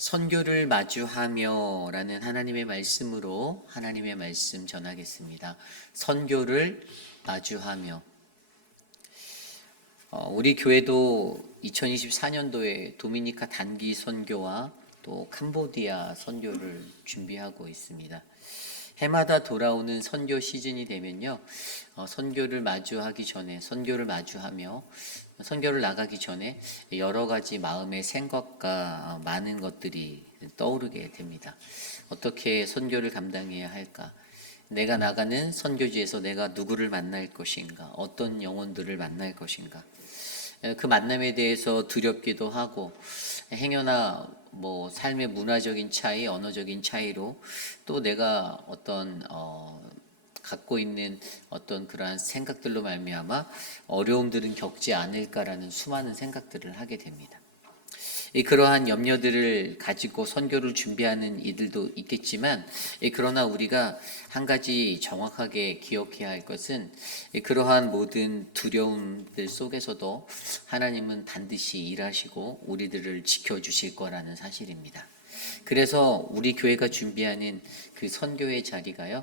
선교를 마주하며 라는 하나님의 말씀으로 하나님의 말씀 전하겠습니다. 선교를 마주하며. 우리 교회도 2024년도에 도미니카 단기 선교와 또 캄보디아 선교를 준비하고 있습니다. 해마다 돌아오는 선교 시즌이 되면요, 선교를 마주하기 전에, 선교를 마주하며 선교를 나가기 전에 여러 가지 마음의 생각과 많은 것들이 떠오르게 됩니다. 어떻게 선교를 감당해야 할까? 내가 나가는 선교지에서 내가 누구를 만날 것인가? 어떤 영혼들을 만날 것인가? 그 만남에 대해서 두렵기도 하고, 행여나 삶의 문화적인 차이, 언어적인 차이로 또 내가 어떤 갖고 있는 어떤 그러한 생각들로 말미암아 어려움들은 겪지 않을까라는 수많은 생각들을 하게 됩니다. 그러한 염려들을 가지고 선교를 준비하는 이들도 있겠지만, 그러나 우리가 한 가지 정확하게 기억해야 할 것은, 그러한 모든 두려움들 속에서도 하나님은 반드시 일하시고 우리들을 지켜주실 거라는 사실입니다. 그래서 우리 교회가 준비하는 그 선교의 자리가요,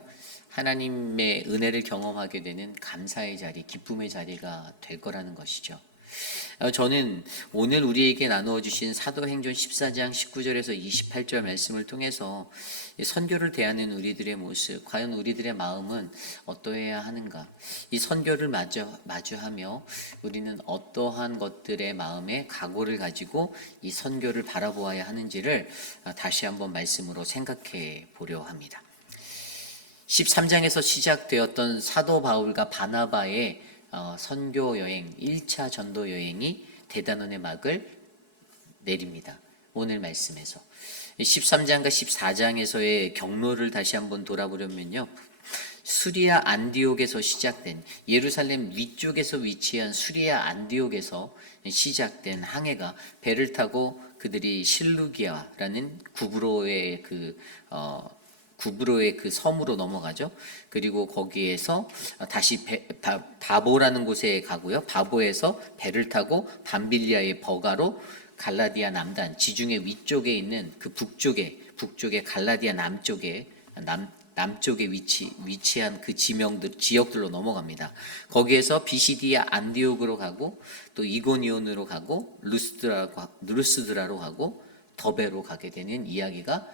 하나님의 은혜를 경험하게 되는 감사의 자리, 기쁨의 자리가 될 거라는 것이죠. 저는 오늘 우리에게 나누어 주신 사도행전 14장 19절에서 28절 말씀을 통해서 선교를 대하는 우리들의 모습, 과연 우리들의 마음은 어떠해야 하는가? 이 선교를 마주하며 우리는 어떠한 것들의 마음에 각오를 가지고 이 선교를 바라보아야 하는지를 다시 한번 말씀으로 생각해 보려 합니다. 13장에서 시작되었던 사도 바울과 바나바의 선교 여행, 1차 전도 여행이 대단원의 막을 내립니다. 오늘 말씀에서 13장과 14장에서의 경로를 다시 한번 돌아보려면요, 수리아 안디옥에서 시작된, 예루살렘 위쪽에서 위치한 수리아 안디옥에서 시작된 항해가 배를 타고 그들이 실루기아라는 구브로의 그 섬으로 넘어가죠. 그리고 거기에서 다시 바보라는 곳에 가고요. 바보에서 배를 타고 밤빌리아의 버가로 갈라디아 남단, 지중해 위쪽에 있는 그 북쪽에 갈라디아 남쪽에 위치한 그 지역들로 넘어갑니다. 거기에서 비시디아 안디옥으로 가고 또 이고니온으로 가고 루스드라로 가고 더베로 가게 되는 이야기가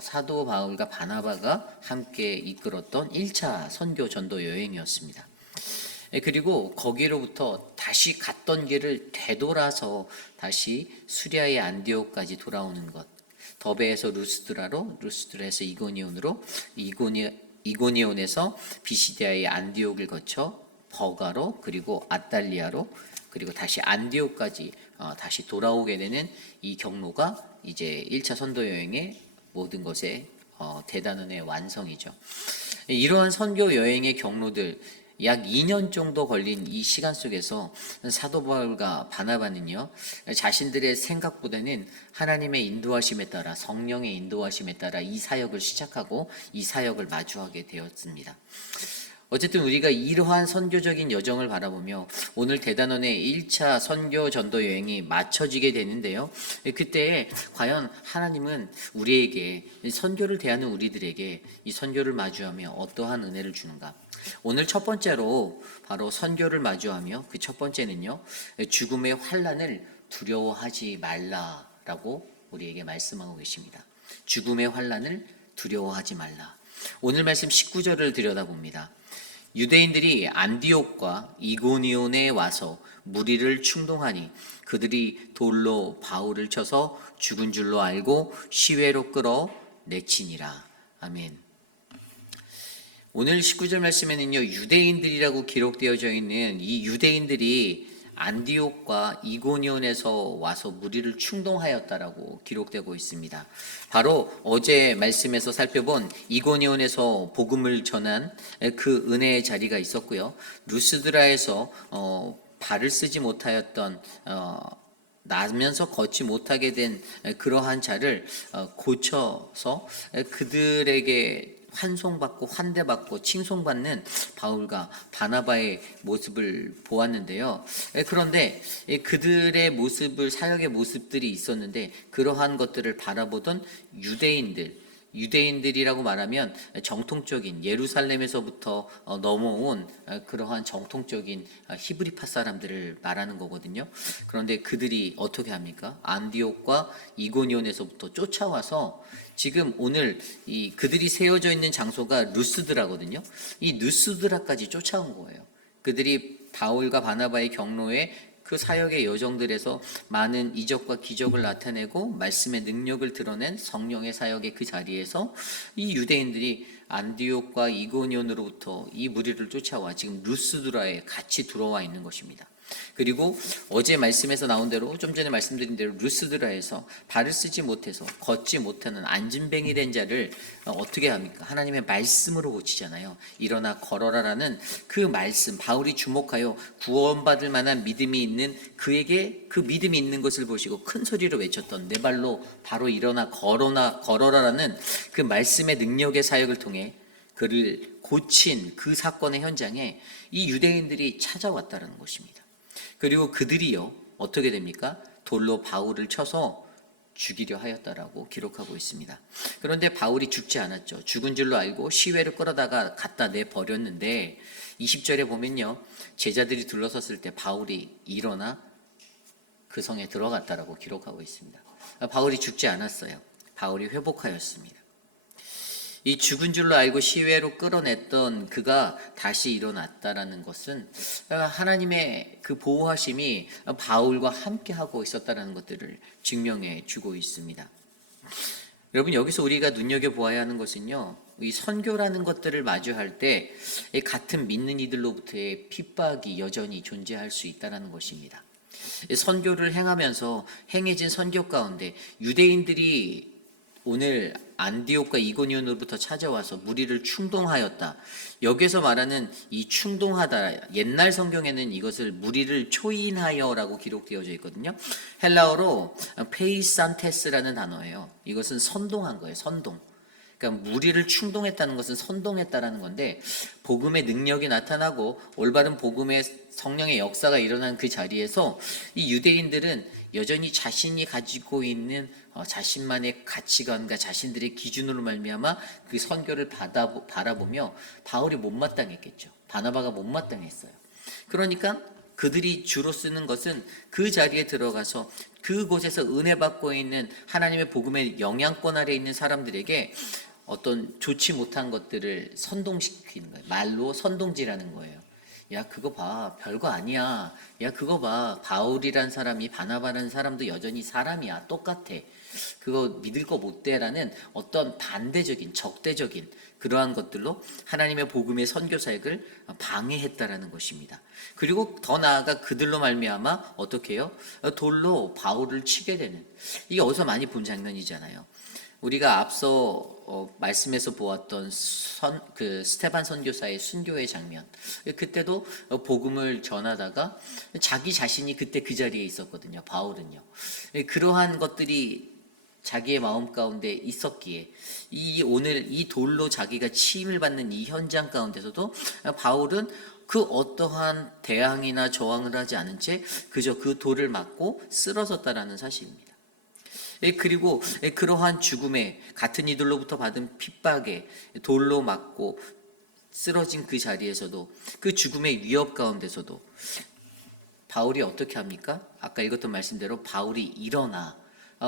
사도 바울과 바나바가 함께 이끌었던 1차 선교 전도 여행이었습니다. 그리고 거기로부터 다시 갔던 길을 되돌아서 다시 수리아의 안디옥까지 돌아오는 것, 더베에서 루스드라에서 이고니온으로, 이고니온에서 비시디아의 안디옥을 거쳐 버가로, 그리고 아탈리아로, 그리고 다시 안디옥까지 다시 돌아오게 되는 이 경로가 이제 1차 선도 여행의 모든 것의 대단원의 완성이죠. 이러한 선교 여행의 경로들, 약 2년 정도 걸린 이 시간 속에서 사도 바울과 바나바는요, 자신들의 생각보다는 하나님의 인도하심에 따라, 성령의 인도하심에 따라 이 사역을 시작하고 이 사역을 마주하게 되었습니다. 어쨌든 우리가 이러한 선교적인 여정을 바라보며 오늘 대단원의 1차 선교 전도 여행이 마쳐지게 되는데요, 그때 과연 하나님은 우리에게, 선교를 대하는 우리들에게 이 선교를 마주하며 어떠한 은혜를 주는가? 오늘 첫 번째로 바로 선교를 마주하며, 그 첫 번째는요, 죽음의 환난을 두려워하지 말라라고 우리에게 말씀하고 계십니다. 죽음의 환난을 두려워하지 말라. 오늘 말씀 19절을 들여다봅니다. 유대인들이 안디옥과 이고니온에 와서 무리를 충동하니 그들이 돌로 바울을 쳐서 죽은 줄로 알고 시외로 끌어 내치니라. 아멘. 오늘 19절 말씀에는요, 유대인들이라고 기록되어져 있는 이 유대인들이 안디옥과 이고니온에서 와서 무리를 충동하였다라고 기록되고 있습니다. 바로 어제 말씀에서 살펴본 이고니온에서 복음을 전한 그 은혜의 자리가 있었고요. 루스드라에서 발을 쓰지 못하였던, 나면서 걷지 못하게 된 그러한 자를 고쳐서 그들에게 환송받고 환대받고 칭송받는 바울과 바나바의 모습을 보았는데요. 그런데 그들의 모습을, 사역의 모습들이 있었는데 그러한 것들을 바라보던 유대인들이라고 말하면 정통적인 예루살렘에서부터 넘어온 그러한 정통적인 히브리파 사람들을 말하는 거거든요. 그런데 그들이 어떻게 합니까? 안디옥과 이고니온에서부터 쫓아와서 지금 오늘 이 그들이 세워져 있는 장소가 루스드라거든요. 이 루스드라까지 쫓아온 거예요. 그들이 바울과 바나바의 경로에 그 사역의 여정들에서 많은 이적과 기적을 나타내고 말씀의 능력을 드러낸 성령의 사역의 그 자리에서 이 유대인들이 안디옥과 이고니온으로부터 이 무리를 쫓아와 지금 루스드라에 같이 들어와 있는 것입니다. 그리고 어제 말씀에서 나온 대로, 좀 전에 말씀드린 대로 루스드라에서 발을 쓰지 못해서 걷지 못하는 안진뱅이 된 자를 어떻게 합니까? 하나님의 말씀으로 고치잖아요. 일어나 걸어라라는 그 말씀, 바울이 주목하여 구원받을 만한 믿음이 있는 그에게 그 믿음이 있는 것을 보시고 큰 소리로 외쳤던 내 발로 바로 일어나 걸어라라는 그 말씀의 능력의 사역을 통해 그를 고친 그 사건의 현장에 이 유대인들이 찾아왔다는 것입니다. 그리고 그들이요 어떻게 됩니까? 돌로 바울을 쳐서 죽이려 하였다라고 기록하고 있습니다. 그런데 바울이 죽지 않았죠. 죽은 줄로 알고 시외로 끌어다가 갖다 내버렸는데 20절에 보면요, 제자들이 둘러섰을 때 바울이 일어나 그 성에 들어갔다라고 기록하고 있습니다. 바울이 죽지 않았어요. 바울이 회복하였습니다. 이 죽은 줄로 알고 시외로 끌어냈던 그가 다시 일어났다라는 것은 하나님의 그 보호하심이 바울과 함께 하고 있었다라는 것들을 증명해 주고 있습니다. 여러분, 여기서 우리가 눈여겨보아야 하는 것은요, 이 선교라는 것들을 마주할 때 같은 믿는 이들로부터의 핍박이 여전히 존재할 수 있다는 것입니다. 선교를 행하면서 행해진 선교 가운데 유대인들이 오늘 안디옥과 이고니온으로부터 찾아와서 무리를 충동하였다. 여기서 말하는 이 충동하다, 옛날 성경에는 이것을 무리를 초인하여라고 기록되어져 있거든요. 헬라어로 페이산테스라는 단어예요. 이것은 선동한 거예요. 선동. 그러니까 무리를 충동했다는 것은 선동했다라는 건데, 복음의 능력이 나타나고 올바른 복음의 성령의 역사가 일어난 그 자리에서 이 유대인들은 여전히 자신이 가지고 있는 자신만의 가치관과 자신들의 기준으로 말미암아 그 선교를 바라보며 바울이 못마땅했겠죠. 바나바가 못마땅했어요. 그러니까 그들이 주로 쓰는 것은 그 자리에 들어가서 그곳에서 은혜 받고 있는 하나님의 복음의 영향권 아래 있는 사람들에게 어떤 좋지 못한 것들을 선동시키는 거예요. 말로 선동질하는 거예요. 야, 그거 봐, 별거 아니야. 야, 그거 봐, 바울이란 사람이, 바나바라는 사람도 여전히 사람이야, 똑같아. 그거 믿을 거 못 돼라는 어떤 반대적인, 적대적인 그러한 것들로 하나님의 복음의 선교 사역을 방해했다라는 것입니다. 그리고 더 나아가 그들로 말미암아 어떻게 해요? 돌로 바울을 치게 되는, 이게 어디서 많이 본 장면이잖아요. 우리가 앞서 말씀에서 보았던 그 스테반 선교사의 순교의 장면, 그때도 복음을 전하다가 자기 자신이 그때 그 자리에 있었거든요. 바울은요. 그러한 것들이 자기의 마음 가운데 있었기에 오늘 이 돌로 자기가 치임을 받는 이 현장 가운데서도 바울은 그 어떠한 대항이나 저항을 하지 않은 채 그저 그 돌을 맞고 쓰러졌다라는 사실입니다. 그리고 그러한 죽음에, 같은 이들로부터 받은 핍박에 돌로 맞고 쓰러진 그 자리에서도, 그 죽음의 위협 가운데서도 바울이 어떻게 합니까? 아까 읽었던 말씀대로 바울이 일어나,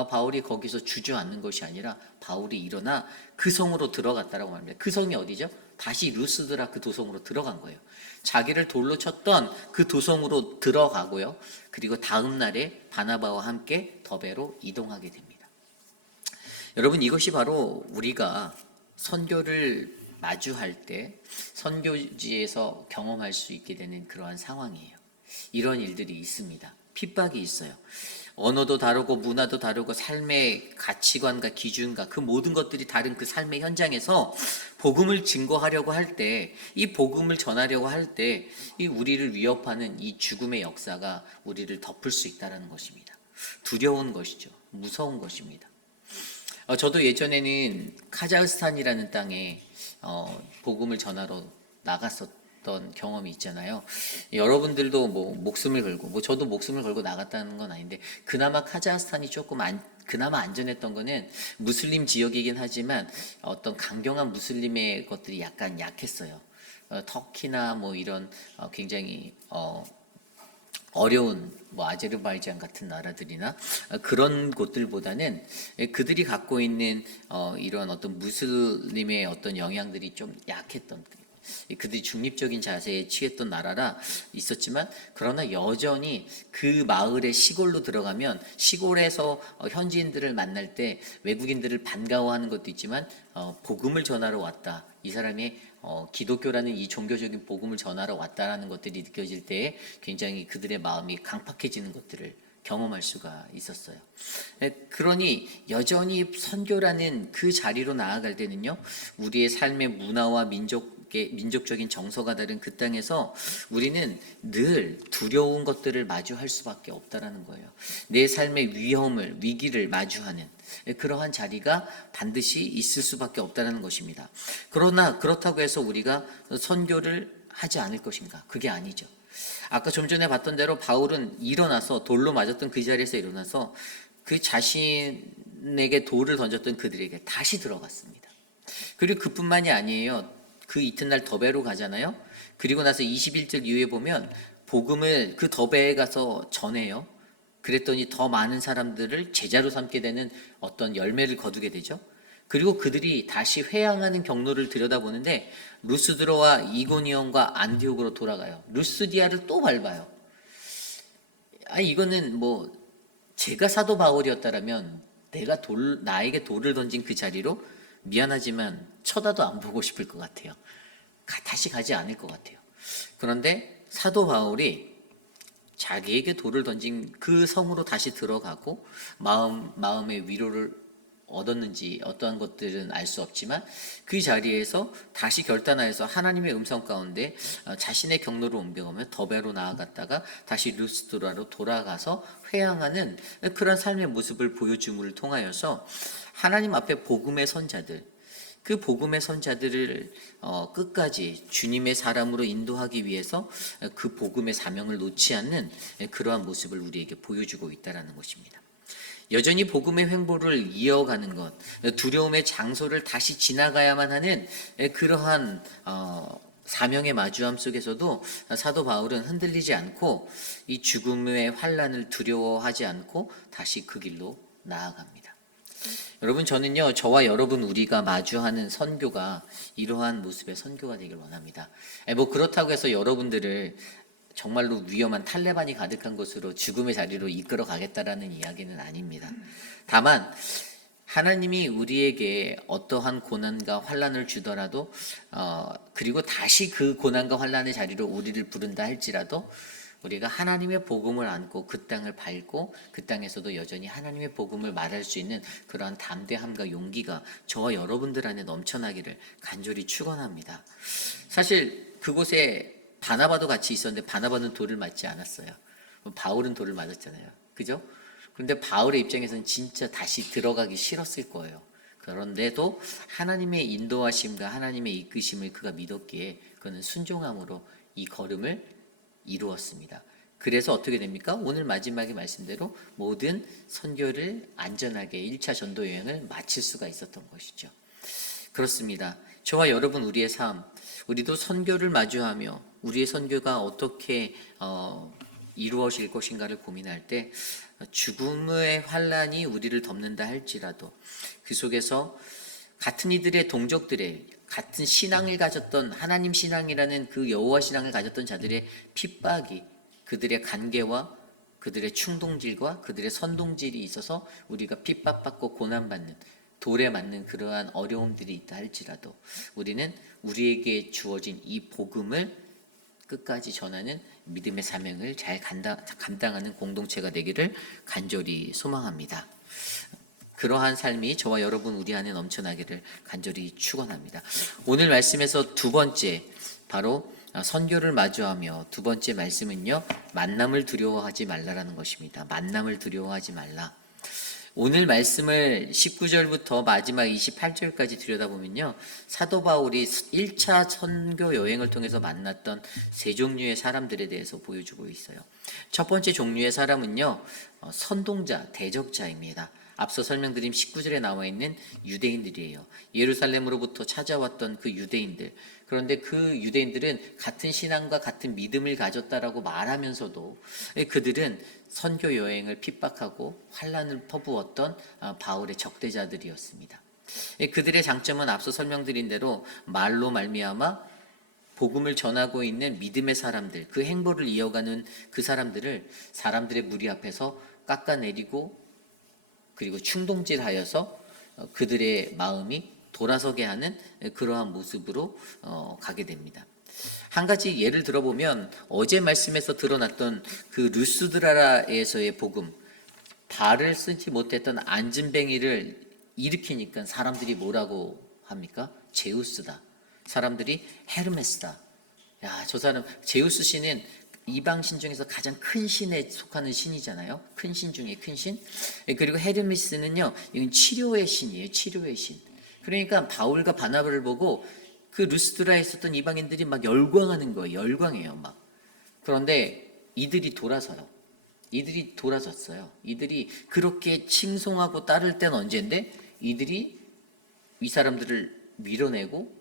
바울이 거기서 주저앉는 것이 아니라 바울이 일어나 그 성으로 들어갔다라고 합니다. 그 성이 어디죠? 다시 루스드라 그 도성으로 들어간 거예요. 자기를 돌로 쳤던 그 도성으로 들어가고요. 그리고 다음 날에 바나바와 함께 더베로 이동하게 됩니다. 여러분, 이것이 바로 우리가 선교를 마주할 때 선교지에서 경험할 수 있게 되는 그러한 상황이에요. 이런 일들이 있습니다. 핍박이 있어요. 언어도 다르고 문화도 다르고 삶의 가치관과 기준과 그 모든 것들이 다른 그 삶의 현장에서 복음을 증거하려고 할 때, 이 복음을 전하려고 할 때 이 우리를 위협하는 이 죽음의 역사가 우리를 덮을 수 있다는 것입니다. 두려운 것이죠. 무서운 것입니다. 저도 예전에는 카자흐스탄이라는 땅에 복음을 전하러 나갔었던 경험이 있잖아요. 여러분들도 뭐 목숨을 걸고, 뭐 저도 목숨을 걸고 나갔다는 건 아닌데, 그나마 카자흐스탄이 조금 그나마 안전했던 거는 무슬림 지역이긴 하지만 어떤 강경한 무슬림의 것들이 약간 약했어요. 터키나 뭐 이런 굉장히 어려운 뭐 아제르바이잔 같은 나라들이나 그런 곳들보다는 그들이 갖고 있는 이런 어떤 무슬림의 어떤 영향들이 좀 약했던, 그들이 중립적인 자세에 취했던 나라라 있었지만, 그러나 여전히 그 마을의 시골로 들어가면 시골에서 현지인들을 만날 때 외국인들을 반가워하는 것도 있지만 복음을 전하러 왔다, 이 사람이 기독교라는 이 종교적인 복음을 전하러 왔다라는 것들이 느껴질 때에 굉장히 그들의 마음이 강팍해지는 것들을 경험할 수가 있었어요. 그러니 여전히 선교라는 그 자리로 나아갈 때는요, 우리의 삶의 문화와 민족적인 정서가 다른 그 땅에서 우리는 늘 두려운 것들을 마주할 수밖에 없다라는 거예요. 내 삶의 위기를 마주하는 그러한 자리가 반드시 있을 수밖에 없다는 것입니다. 그러나 그렇다고 해서 우리가 선교를 하지 않을 것인가? 그게 아니죠. 아까 좀 전에 봤던 대로 바울은 일어나서 돌로 맞았던 그 자리에서 일어나서 그 자신에게 돌을 던졌던 그들에게 다시 들어갔습니다. 그리고 그뿐만이 아니에요. 그 이튿날 더베로 가잖아요. 그리고 나서 21절 이후에 보면 복음을 그 더베에 가서 전해요. 그랬더니 더 많은 사람들을 제자로 삼게 되는 어떤 열매를 거두게 되죠. 그리고 그들이 다시 회항하는 경로를 들여다보는데 루스드로와 이고니온과 안디옥으로 돌아가요. 루스디아를 또 밟아요. 이거는 뭐 제가 사도 바울이었다라면 나에게 돌을 던진 그 자리로 미안하지만 쳐다도 안 보고 싶을 것 같아요. 다시 가지 않을 것 같아요. 그런데 사도 바울이 자기에게 돌을 던진 그 성으로 다시 들어가고 마음의 위로를 얻었는지 어떠한 것들은 알 수 없지만 그 자리에서 다시 결단하여서 하나님의 음성 가운데 자신의 경로를 옮겨가며 더베로 나아갔다가 다시 루스드라로 돌아가서 회항하는 그런 삶의 모습을 보여줌을 통하여서 하나님 앞에 복음의 선자들, 그 복음의 선자들을 끝까지 주님의 사람으로 인도하기 위해서 그 복음의 사명을 놓지 않는 그러한 모습을 우리에게 보여주고 있다는 것입니다. 여전히 복음의 횡보를 이어가는 것, 두려움의 장소를 다시 지나가야만 하는 그러한 사명의 마주함 속에서도 사도 바울은 흔들리지 않고 이 죽음의 환난을 두려워하지 않고 다시 그 길로 나아갑니다. 여러분, 저는요, 저와 여러분 우리가 마주하는 선교가 이러한 모습의 선교가 되길 원합니다. 뭐 그렇다고 해서 여러분들을 정말로 위험한 탈레반이 가득한 곳으로 죽음의 자리로 이끌어 가겠다라는 이야기는 아닙니다. 다만 하나님이 우리에게 어떠한 고난과 환난을 주더라도 그리고 다시 그 고난과 환난의 자리로 우리를 부른다 할지라도 우리가 하나님의 복음을 안고 그 땅을 밟고 그 땅에서도 여전히 하나님의 복음을 말할 수 있는 그러한 담대함과 용기가 저와 여러분들 안에 넘쳐나기를 간절히 축원합니다. 사실 그곳에 바나바도 같이 있었는데 바나바는 돌을 맞지 않았어요. 바울은 돌을 맞았잖아요. 그죠? 그런데 바울의 입장에서는 진짜 다시 들어가기 싫었을 거예요. 그런데도 하나님의 인도하심과 하나님의 이끄심을 그가 믿었기에 그는 순종함으로 이 걸음을 이루었습니다. 그래서 어떻게 됩니까? 오늘 마지막에 말씀대로 모든 선교를 안전하게 1차 전도 여행을 마칠 수가 있었던 것이죠. 그렇습니다. 저와 여러분 우리의 삶, 우리도 선교를 마주하며 우리의 선교가 어떻게 이루어질 것인가를 고민할 때 죽음의 환난이 우리를 덮는다 할지라도 그 속에서 같은 이들의 동족들의 같은 신앙을 가졌던 하나님 신앙이라는 그 여호와 신앙을 가졌던 자들의 핍박이 그들의 간계와 그들의 충동질과 그들의 선동질이 있어서 우리가 핍박받고 고난받는 돌에 맞는 그러한 어려움들이 있다 할지라도 우리는 우리에게 주어진 이 복음을 끝까지 전하는 믿음의 사명을 잘 감당하는 공동체가 되기를 간절히 소망합니다. 그러한 삶이 저와 여러분 우리 안에 넘쳐나기를 간절히 축원합니다. 오늘 말씀에서 두 번째 바로 선교를 마주하며 두 번째 말씀은요, 만남을 두려워하지 말라라는 것입니다. 만남을 두려워하지 말라. 오늘 말씀을 19절부터 마지막 28절까지 들여다보면요. 사도 바울이 1차 선교 여행을 통해서 만났던 세 종류의 사람들에 대해서 보여주고 있어요. 첫 번째 종류의 사람은요. 선동자, 대적자입니다. 앞서 설명드린 19절에 나와 있는 유대인들이에요. 예루살렘으로부터 찾아왔던 그 유대인들. 그런데 그 유대인들은 같은 신앙과 같은 믿음을 가졌다라고 말하면서도 그들은 선교 여행을 핍박하고 환란을 퍼부었던 바울의 적대자들이었습니다. 그들의 장점은 앞서 설명드린 대로 말로 말미암아 복음을 전하고 있는 믿음의 사람들, 그 행보를 이어가는 그 사람들을 사람들의 무리 앞에서 깎아내리고 그리고 충동질하여서 그들의 마음이 돌아서게 하는 그러한 모습으로 가게 됩니다. 한 가지 예를 들어보면 어제 말씀에서 드러났던 그 루스드라에서의 복음, 발을 쓰지 못했던 안진뱅이를 일으키니까 사람들이 뭐라고 합니까? 제우스다. 사람들이 헤르메스다. 야, 저 사람 제우스 신은 이방 신 중에서 가장 큰 신에 속하는 신이잖아요. 큰 신 중에 큰 신. 그리고 헤르메스는요, 이건 치료의 신이에요. 치료의 신. 그러니까 바울과 바나바를 보고 그 루스드라에 있었던 이방인들이 막 열광하는 거예요. 열광해요, 막. 그런데 이들이 돌아서요. 이들이 돌아섰어요. 이들이 그렇게 칭송하고 따를 때는 언제인데 이들이 이 사람들을 밀어내고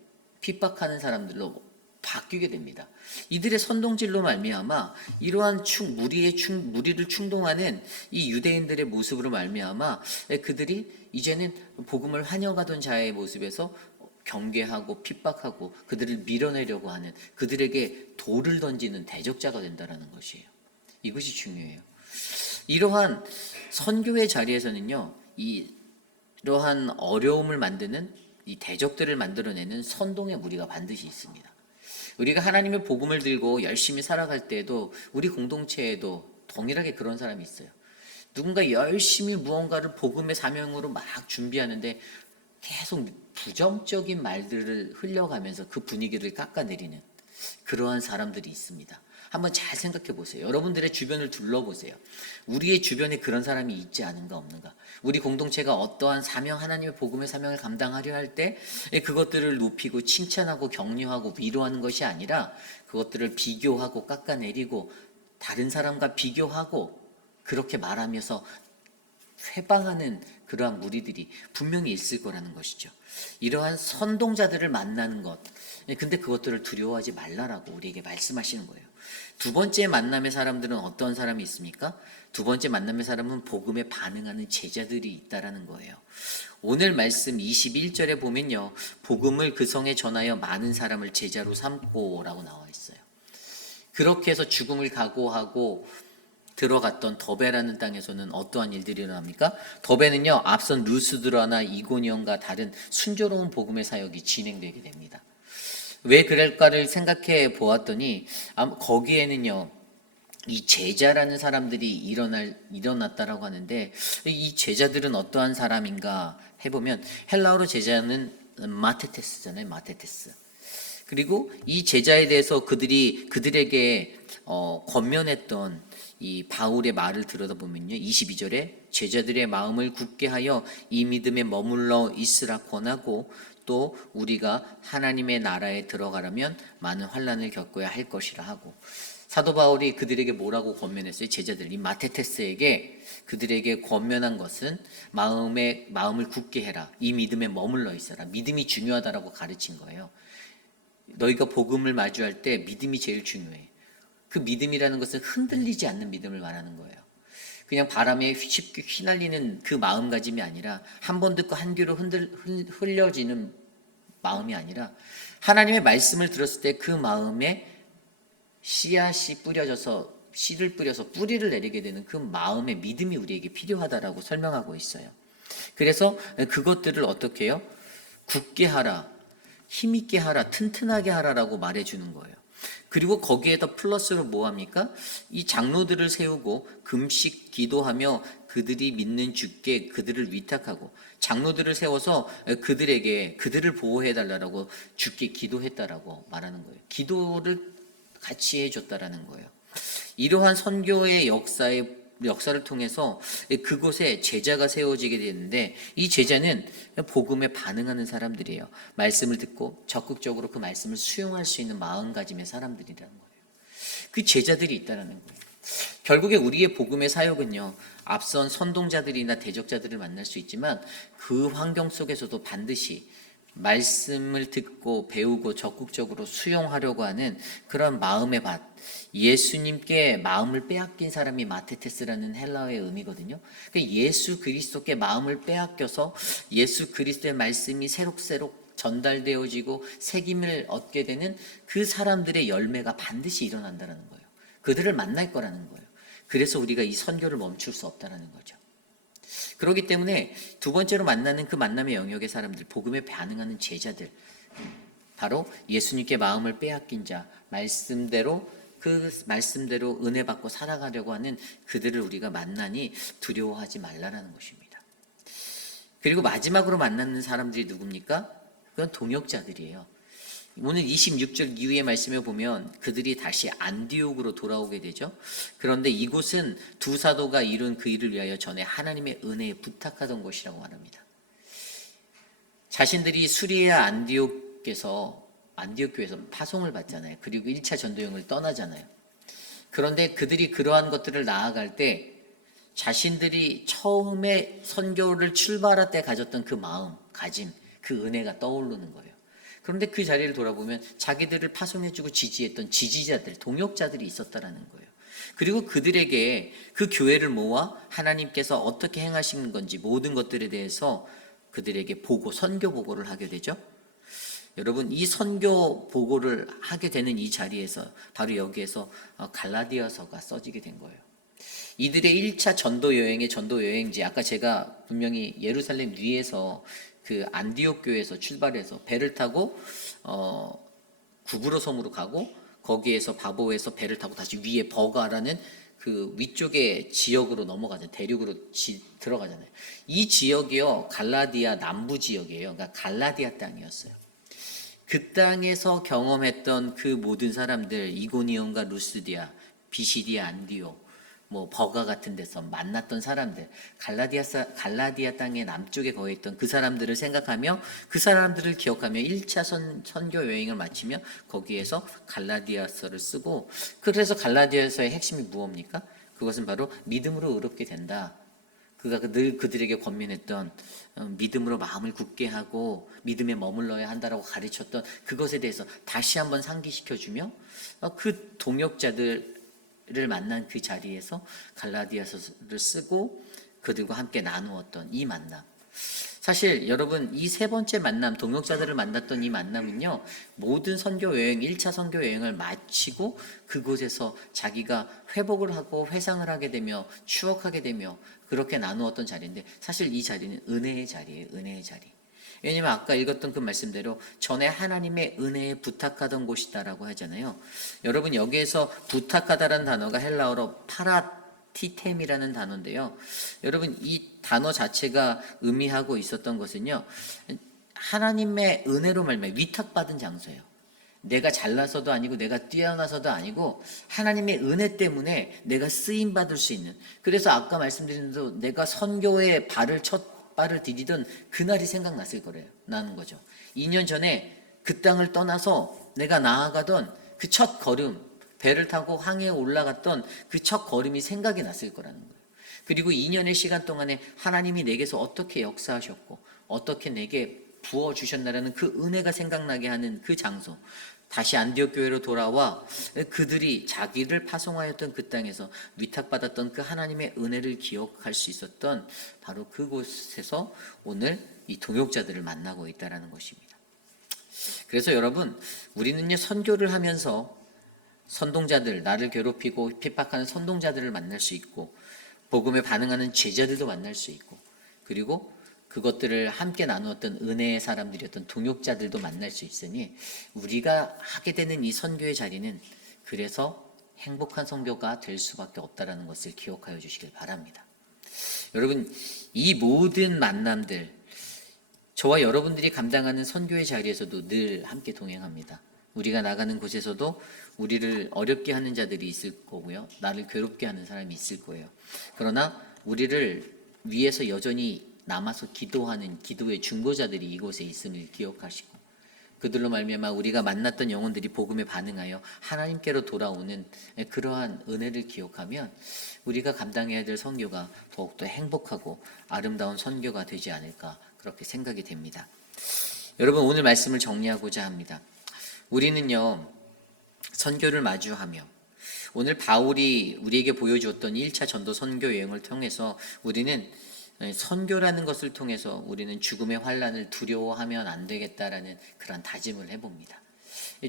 핍박하는 사람들로 바뀌게 됩니다. 이들의 선동질로 말미암아 이러한 무리를 충동하는 이 유대인들의 모습으로 말미암아 그들이 이제는 복음을 환영하던 자의 모습에서 경계하고 핍박하고 그들을 밀어내려고 하는, 그들에게 돌을 던지는 대적자가 된다는 것이에요. 이것이 중요해요. 이러한 선교의 자리에서는요, 이러한 어려움을 만드는 이 대적들을 만들어내는 선동의 무리가 반드시 있습니다. 우리가 하나님의 복음을 들고 열심히 살아갈 때에도 우리 공동체에도 동일하게 그런 사람이 있어요. 누군가 열심히 무언가를 복음의 사명으로 막 준비하는데 계속 부정적인 말들을 흘려가면서 그 분위기를 깎아내리는 그러한 사람들이 있습니다. 한번 잘 생각해 보세요. 여러분들의 주변을 둘러보세요. 우리의 주변에 그런 사람이 있지 않은가 없는가. 우리 공동체가 어떠한 사명, 하나님의 복음의 사명을 감당하려 할 때 그것들을 높이고 칭찬하고 격려하고 위로하는 것이 아니라 그것들을 비교하고 깎아내리고 다른 사람과 비교하고 그렇게 말하면서 회방하는 그러한 무리들이 분명히 있을 거라는 것이죠. 이러한 선동자들을 만나는 것, 근데 그것들을 두려워하지 말라라고 우리에게 말씀하시는 거예요. 두 번째 만남의 사람들은 어떤 사람이 있습니까? 두 번째 만남의 사람은 복음에 반응하는 제자들이 있다라는 거예요. 오늘 말씀 21절에 보면요, 복음을 그 성에 전하여 많은 사람을 제자로 삼고라고 나와 있어요. 그렇게 해서 죽음을 각오하고 들어갔던 더베라는 땅에서는 어떠한 일들이 일어납니까? 더베는요, 앞선 루스드라나 이고니온과 다른 순조로운 복음의 사역이 진행되게 됩니다. 왜 그럴까를 생각해 보았더니 거기에는요, 이 제자라는 사람들이 일어났다라고 하는데 이 제자들은 어떠한 사람인가 해보면 헬라어로 제자는 마테테스잖아요. 마테테스. 그리고 이 제자에 대해서 그들에게 권면했던 이 바울의 말을 들여다보면요, 22절에 제자들의 마음을 굳게 하여 이 믿음에 머물러 있으라 권하고 또 우리가 하나님의 나라에 들어가려면 많은 환난을 겪어야 할 것이라 하고, 사도 바울이 그들에게 뭐라고 권면했어요? 제자들, 이 마테테스에게 그들에게 권면한 것은 마음을 굳게 해라. 이 믿음에 머물러 있어라. 믿음이 중요하다라고 가르친 거예요. 너희가 복음을 마주할 때 믿음이 제일 중요해. 그 믿음이라는 것은 흔들리지 않는 믿음을 말하는 거예요. 그냥 바람에 쉽게 휘날리는 그 마음가짐이 아니라 한 번 듣고 한 귀로 흘려지는 마음이 아니라 하나님의 말씀을 들었을 때 그 마음에 씨앗이 뿌려져서 씨를 뿌려서 뿌리를 내리게 되는 그 마음의 믿음이 우리에게 필요하다라고 설명하고 있어요. 그래서 그것들을 어떻게 해요? 굳게 하라, 힘있게 하라, 튼튼하게 하라라고 말해주는 거예요. 그리고 거기에다 플러스로 뭐 합니까? 이 장로들을 세우고 금식 기도하며 그들이 믿는 주께 그들을 위탁하고 장로들을 세워서 그들을 보호해달라고 주께 기도했다라고 말하는 거예요. 기도를 같이 해줬다라는 거예요. 이러한 선교의 역사의 역사를 통해서 그곳에 제자가 세워지게 되는데, 이 제자는 복음에 반응하는 사람들이에요. 말씀을 듣고 적극적으로 그 말씀을 수용할 수 있는 마음가짐의 사람들이라는 거예요. 그 제자들이 있다라는 거예요. 결국에 우리의 복음의 사역은요, 앞선 선동자들이나 대적자들을 만날 수 있지만 그 환경 속에서도 반드시 말씀을 듣고 배우고 적극적으로 수용하려고 하는 그런 마음의 밭, 예수님께 마음을 빼앗긴 사람이 마테테스라는 헬라어의 의미거든요. 예수 그리스도께 마음을 빼앗겨서 예수 그리스도의 말씀이 새록새록 전달되어지고 책임을 얻게 되는 그 사람들의 열매가 반드시 일어난다는 거예요. 그들을 만날 거라는 거예요. 그래서 우리가 이 선교를 멈출 수 없다는 거죠. 그렇기 때문에 두 번째로 만나는 그 만남의 영역의 사람들, 복음에 반응하는 제자들, 바로 예수님께 마음을 빼앗긴 자, 말씀대로 그 말씀대로 은혜 받고 살아가려고 하는 그들을 우리가 만나니 두려워하지 말라라는 것입니다. 그리고 마지막으로 만나는 사람들이 누굽니까? 그건 동역자들이에요. 오늘 26절 이후의 말씀에 보면 그들이 다시 안디옥으로 돌아오게 되죠. 그런데 이곳은 두 사도가 이룬 그 일을 위하여 전에 하나님의 은혜에 부탁하던 곳이라고 말합니다. 자신들이 수리아 안디옥 교회에서 파송을 받잖아요. 그리고 1차 전도여행을 떠나잖아요. 그런데 그들이 그러한 것들을 나아갈 때 자신들이 처음에 선교를 출발할 때 가졌던 그 마음가짐, 그 은혜가 떠오르는 거예요. 그런데 그 자리를 돌아보면 자기들을 파송해주고 지지했던 지지자들, 동역자들이 있었다라는 거예요. 그리고 그들에게 그 교회를 모아 하나님께서 어떻게 행하시는 건지 모든 것들에 대해서 그들에게 선교 보고를 하게 되죠. 여러분, 이 선교 보고를 하게 되는 이 자리에서 바로 여기에서 갈라디아서가 써지게 된 거예요. 이들의 1차 전도 여행의 전도 여행지, 아까 제가 분명히 예루살렘 위에서 그 안디옥 교회에서 출발해서 배를 타고 구브로 섬으로 가고 거기에서 바보에서 배를 타고 다시 위에 버가라는 그 위쪽의 지역으로 넘어가잖아요. 대륙으로 들어가잖아요. 이 지역이요, 갈라디아 남부 지역이에요. 그러니까 갈라디아 땅이었어요. 그 땅에서 경험했던 그 모든 사람들, 이고니온과 루스디아, 비시디아, 안디옥, 버가 같은 데서 만났던 사람들, 갈라디아 땅의 남쪽에 거했던 그 사람들을 생각하며 그 사람들을 기억하며 1차 선교 여행을 마치며 거기에서 갈라디아서를 쓰고, 그래서 갈라디아서의 핵심이 무엇입니까? 그것은 바로 믿음으로 의롭게 된다. 그가 늘 그들에게 권면했던 믿음으로 마음을 굳게 하고 믿음에 머물러야 한다라고 가르쳤던 그것에 대해서 다시 한번 상기시켜주며 그 동역자들을 만난 그 자리에서 갈라디아서를 쓰고 그들과 함께 나누었던 이 만남. 사실 여러분, 이 세 번째 만남, 동역자들을 만났던 이 만남은요, 모든 선교 여행, 1차 선교 여행을 마치고 그곳에서 자기가 회복을 하고 회상을 하게 되며 추억하게 되며 그렇게 나누었던 자리인데, 사실 이 자리는 은혜의 자리예요. 은혜의 자리. 왜냐하면 아까 읽었던 그 말씀대로 전에 하나님의 은혜에 부탁하던 곳이다라고 하잖아요. 여러분, 여기에서 부탁하다라는 단어가 헬라어로 파라티템이라는 단어인데요. 여러분, 이 단어 자체가 의미하고 있었던 것은요, 하나님의 은혜로 말미암아 위탁받은 장소예요. 내가 잘나서도 아니고 내가 뛰어나서도 아니고 하나님의 은혜 때문에 내가 쓰임 받을 수 있는, 그래서 아까 말씀드린 대로 내가 선교의 첫 발을 디디던 그날이 생각났을 거래요. 나는 거죠. 2년 전에 그 땅을 떠나서 내가 나아가던 그 첫 걸음, 배를 타고 항해에 올라갔던 그 첫 걸음이 생각이 났을 거라는 거예요. 그리고 2년의 시간 동안에 하나님이 내게서 어떻게 역사하셨고 어떻게 내게 부어주셨나라는 그 은혜가 생각나게 하는 그 장소, 다시 안디옥 교회로 돌아와 그들이 자기를 파송하였던 그 땅에서 위탁받았던 그 하나님의 은혜를 기억할 수 있었던 바로 그곳에서 오늘 이 동역자들을 만나고 있다는 것입니다. 그래서 여러분, 우리는요, 선교를 하면서 선동자들, 나를 괴롭히고 핍박하는 선동자들을 만날 수 있고 복음에 반응하는 제자들도 만날 수 있고, 그리고 그것들을 함께 나누었던 은혜의 사람들이었던 동역자들도 만날 수 있으니 우리가 하게 되는 이 선교의 자리는 그래서 행복한 선교가 될 수밖에 없다는 것을 기억하여 주시길 바랍니다. 여러분, 이 모든 만남들, 저와 여러분들이 감당하는 선교의 자리에서도 늘 함께 동행합니다. 우리가 나가는 곳에서도 우리를 어렵게 하는 자들이 있을 거고요. 나를 괴롭게 하는 사람이 있을 거예요. 그러나 우리를 위해서 여전히 남아서 기도하는 기도의 중보자들이 이곳에 있음을 기억하시고, 그들로 말미암아 우리가 만났던 영혼들이 복음에 반응하여 하나님께로 돌아오는 그러한 은혜를 기억하면 우리가 감당해야 될 선교가 더욱더 행복하고 아름다운 선교가 되지 않을까, 그렇게 생각이 됩니다. 여러분, 오늘 말씀을 정리하고자 합니다. 우리는요, 선교를 마주하며 오늘 바울이 우리에게 보여주었던 1차 전도 선교 여행을 통해서 우리는 선교라는 것을 통해서 우리는 죽음의 환난을 두려워하면 안 되겠다라는 그런 다짐을 해봅니다.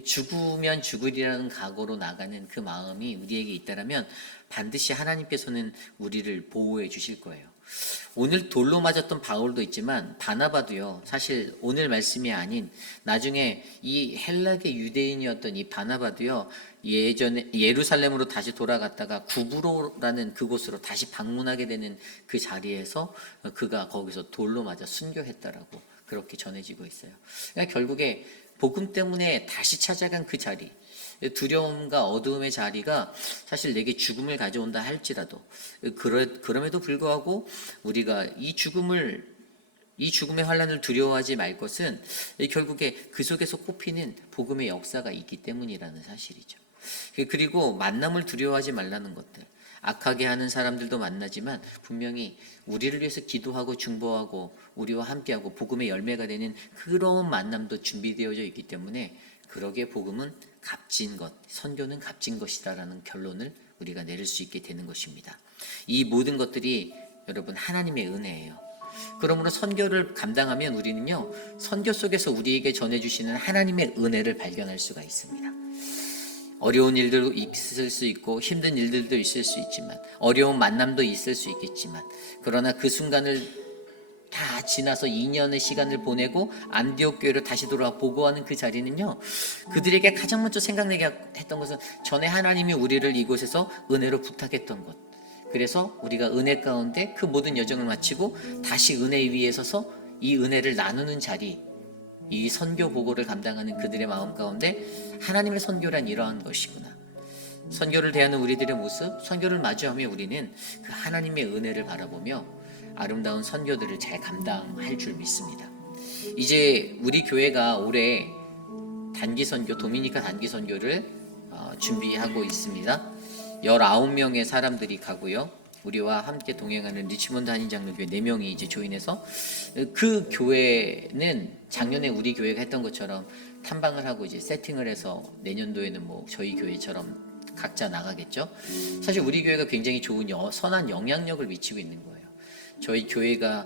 죽으면 죽으리라는 각오로 나가는 그 마음이 우리에게 있다라면 반드시 하나님께서는 우리를 보호해 주실 거예요. 오늘 돌로 맞았던 바울도 있지만 바나바도요, 사실 오늘 말씀이 아닌 나중에 이 헬라계 유대인이었던 이 바나바도요, 예전에 예루살렘으로 다시 돌아갔다가 구브로라는 그곳으로 다시 방문하게 되는 그 자리에서 그가 거기서 돌로 맞아 순교했다라고 그렇게 전해지고 있어요. 그러니까 결국에 복음 때문에 다시 찾아간 그 자리, 두려움과 어두움의 자리가 사실 내게 죽음을 가져온다 할지라도, 그럼에도 불구하고 우리가 이 죽음의 환난을 두려워하지 말 것은 결국에 그 속에서 꼽히는 복음의 역사가 있기 때문이라는 사실이죠. 그리고 만남을 두려워하지 말라는 것들, 악하게 하는 사람들도 만나지만 분명히 우리를 위해서 기도하고 중보하고 우리와 함께하고 복음의 열매가 되는 그런 만남도 준비되어져 있기 때문에, 그러기에 복음은 값진 것, 선교는 값진 것이다라는 결론을 우리가 내릴 수 있게 되는 것입니다. 이 모든 것들이 여러분 하나님의 은혜예요. 그러므로 선교를 감당하면 우리는요, 선교 속에서 우리에게 전해주시는 하나님의 은혜를 발견할 수가 있습니다. 어려운 일도 있을 수 있고 힘든 일들도 있을 수 있지만, 어려운 만남도 있을 수 있겠지만, 그러나 그 순간을 다 지나서 2년의 시간을 보내고 안디옥 교회로 다시 돌아와 보고하는 그 자리는요, 그들에게 가장 먼저 생각나게 했던 것은 전에 하나님이 우리를 이곳에서 은혜로 부탁했던 것, 그래서 우리가 은혜 가운데 그 모든 여정을 마치고 다시 은혜 위에 서서 이 은혜를 나누는 자리, 이 선교 보고를 감당하는 그들의 마음 가운데 하나님의 선교란 이러한 것이구나, 선교를 대하는 우리들의 모습, 선교를 마주하며 우리는 그 하나님의 은혜를 바라보며 아름다운 선교들을 잘 감당할 줄 믿습니다. 이제 우리 교회가 올해 단기 선교, 도미니카 단기 선교를 준비하고 있습니다. 19명의 사람들이 가고요, 우리와 함께 동행하는 리치몬드 한인장로교회 4명이 이제 조인해서, 그 교회는 작년에 우리 교회가 했던 것처럼 탐방을 하고 이제 세팅을 해서 내년도에는 뭐 저희 교회처럼 각자 나가겠죠. 사실 우리 교회가 굉장히 좋은 선한 영향력을 미치고 있는 거예요. 저희 교회가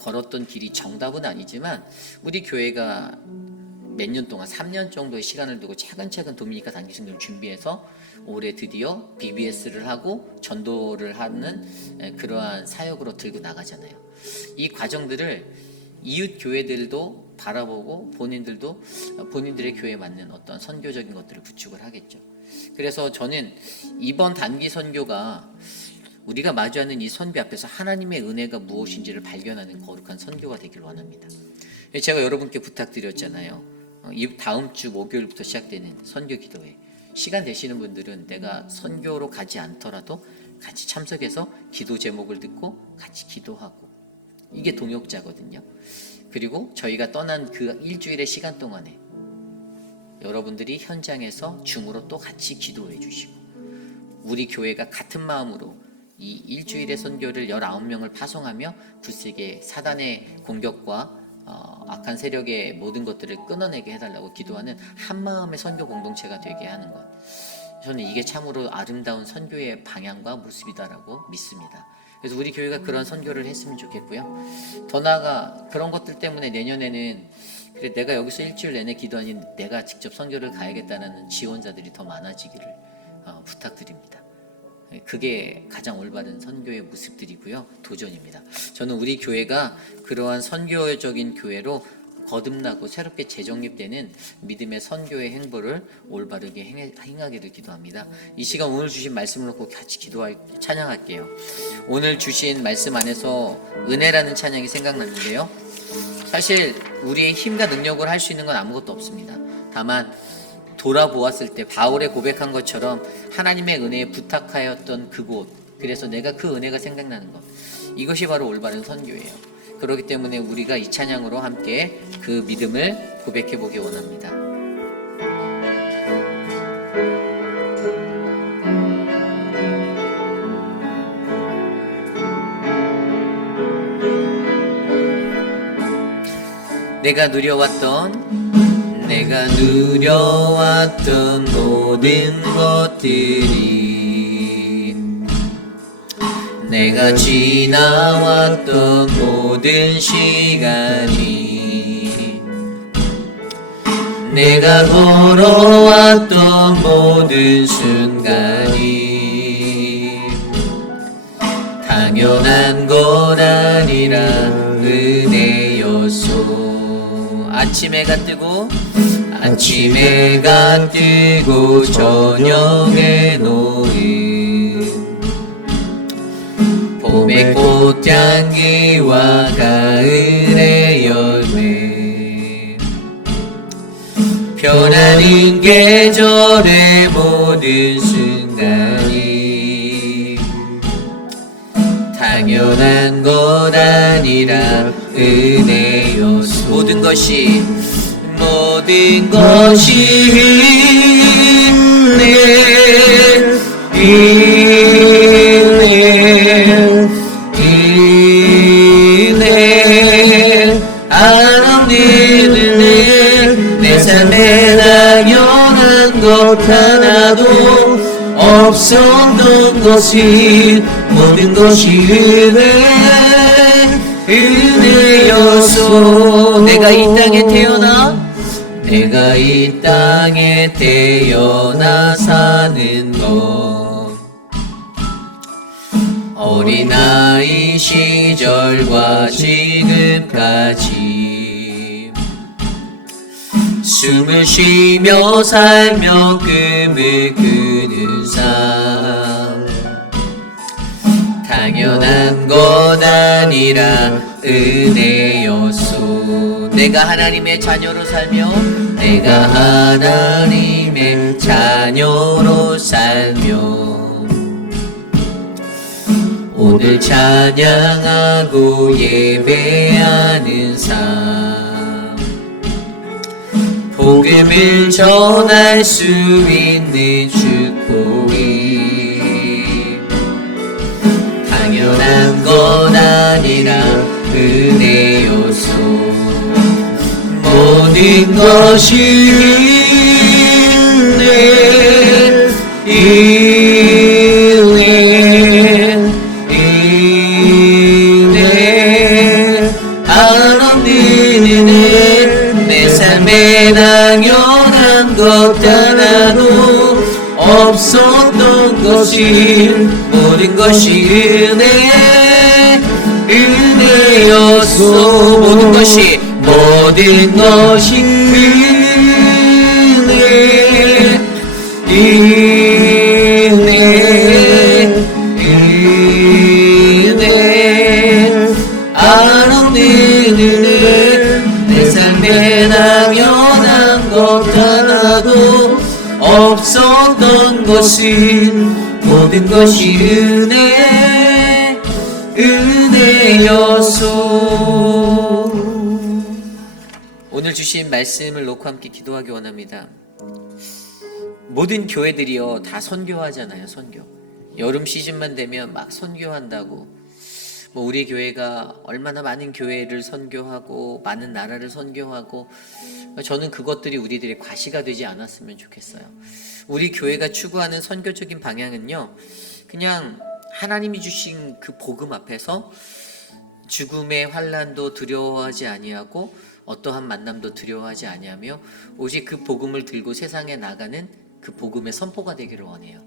걸었던 길이 정답은 아니지만 우리 교회가 몇 년 동안 3년 정도의 시간을 두고 차근차근 도미니카 단기 선교를 준비해서 올해 드디어 BBS를 하고 전도를 하는 그러한 사역으로 들고 나가잖아요. 이 과정들을 이웃 교회들도 바라보고 본인들도 본인들의 교회에 맞는 어떤 선교적인 것들을 구축을 하겠죠. 그래서 저는 이번 단기 선교가 우리가 마주하는 이 선비 앞에서 하나님의 은혜가 무엇인지를 발견하는 거룩한 선교가 되길 원합니다. 제가 여러분께 부탁드렸잖아요. 이 다음 주 목요일부터 시작되는 선교 기도회, 시간 되시는 분들은 내가 선교로 가지 않더라도 같이 참석해서 기도 제목을 듣고 같이 기도하고, 이게 동역자거든요. 그리고 저희가 떠난 그 일주일의 시간 동안에 여러분들이 현장에서 줌으로 또 같이 기도해 주시고, 우리 교회가 같은 마음으로 이 일주일의 선교를 19명을 파송하며 굳세게 사단의 공격과 악한 세력의 모든 것들을 끊어내게 해달라고 기도하는 한마음의 선교 공동체가 되게 하는 것, 저는 이게 참으로 아름다운 선교의 방향과 모습이다라고 믿습니다. 그래서 우리 교회가 그런 선교를 했으면 좋겠고요. 더 나아가 그런 것들 때문에 내년에는 그래 내가 여기서 일주일 내내 기도하니 내가 직접 선교를 가야겠다는 지원자들이 더 많아지기를 부탁드립니다. 그게 가장 올바른 선교의 모습들이고요, 도전입니다. 저는 우리 교회가 그러한 선교적인 교회로 거듭나고 새롭게 재정립되는 믿음의 선교의 행보를 올바르게 행하기를 기도합니다. 이 시간 오늘 주신 말씀을 놓고 같이 찬양할게요. 오늘 주신 말씀 안에서 은혜라는 찬양이 생각났는데요, 사실 우리의 힘과 능력으로 할 수 있는 건 아무것도 없습니다. 다만 돌아보았을 때 바울의 고백한 것처럼 하나님의 은혜에 부탁하였던 그곳, 그래서 내가 그 은혜가 생각나는 것, 이것이 바로 올바른 선교예요. 그렇기 때문에 우리가 이 찬양으로 함께 그 믿음을 고백해 보기 원합니다. 내가 누려왔던 모든 것들이, 내가 지나왔던 모든 시간이, 내가 걸어왔던 모든 순간이 당연한 건 아니라 은혜였소. 아침 해가 뜨고 저녁에 놓인 봄의 꽃향기와 가을의 열매, 변하는 계절의 모든 순간이 당연한 건 아니라 은혜였소. 모든 것이 내 삶에 당연한 것 하나도 없었던 것이 모든 것이 은혜였소. 내가 이 땅에 태어나 사는 것, 어린아이 시절과 지금까지 숨을 쉬며 살며 꿈을 꾸는 삶, 당연한 건 아니라 은혜였소. 내가 하나님의 자녀로 살며 오늘 찬양하고 예배하는 삶, 복음을 전할 수 있는 축복이 당연한 건 아니라 은혜였소. 모든 것이 내 삶에 당연한 것 하나도 없었던 것이 모든 것이 은혜였소. 모든 것이 내 삶에 당연한 것 하나도 없었던 것은 모든 것이 은혜였소. 오늘 주신 말씀을 놓고 함께 기도하기 원합니다. 모든 교회들이요 다 선교하잖아요. 선교. 여름 시즌만 되면 막 선교한다고. 우리 교회가 얼마나 많은 교회를 선교하고 많은 나라를 선교하고, 저는 그것들이 우리들의 과시가 되지 않았으면 좋겠어요. 우리 교회가 추구하는 선교적인 방향은요, 그냥 하나님이 주신 그 복음 앞에서 죽음의 환난도 두려워하지 아니하고 어떠한 만남도 두려워하지 아니하며 오직 그 복음을 들고 세상에 나가는 그 복음의 선포가 되기를 원해요.